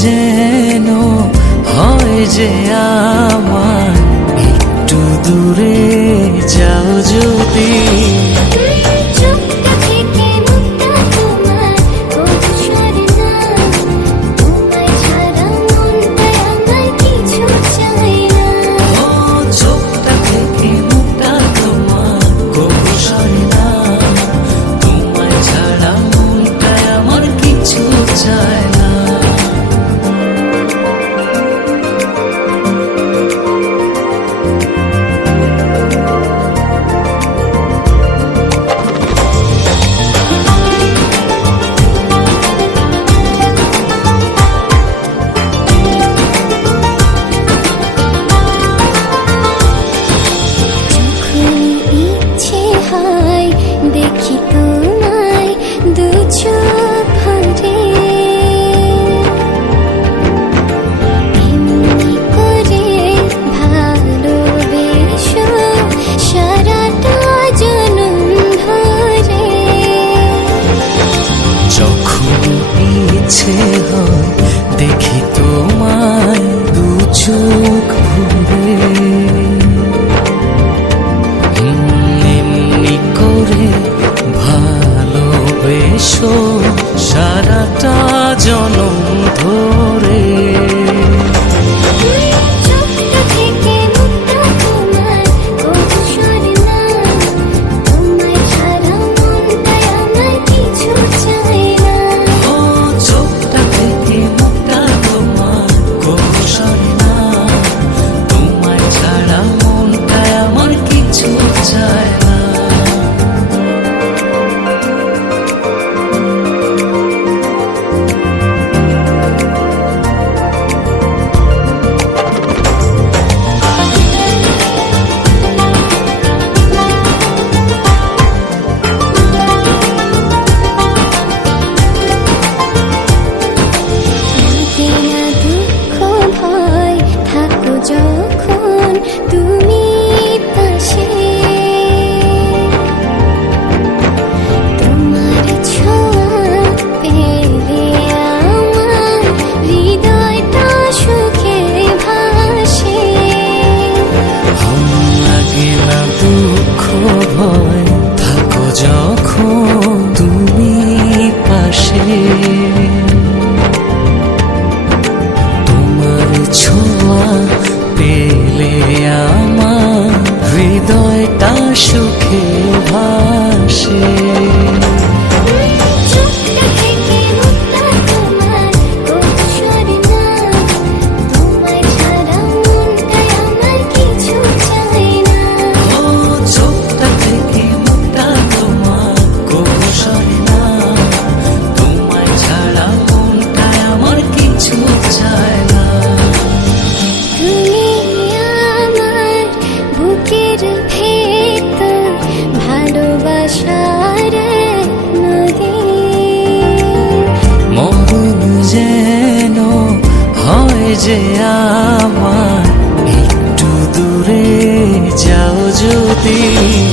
যেন হয় যে আ できと ছোঁয়া পেয়ে যে আমার একটু দূরে যাও যদি।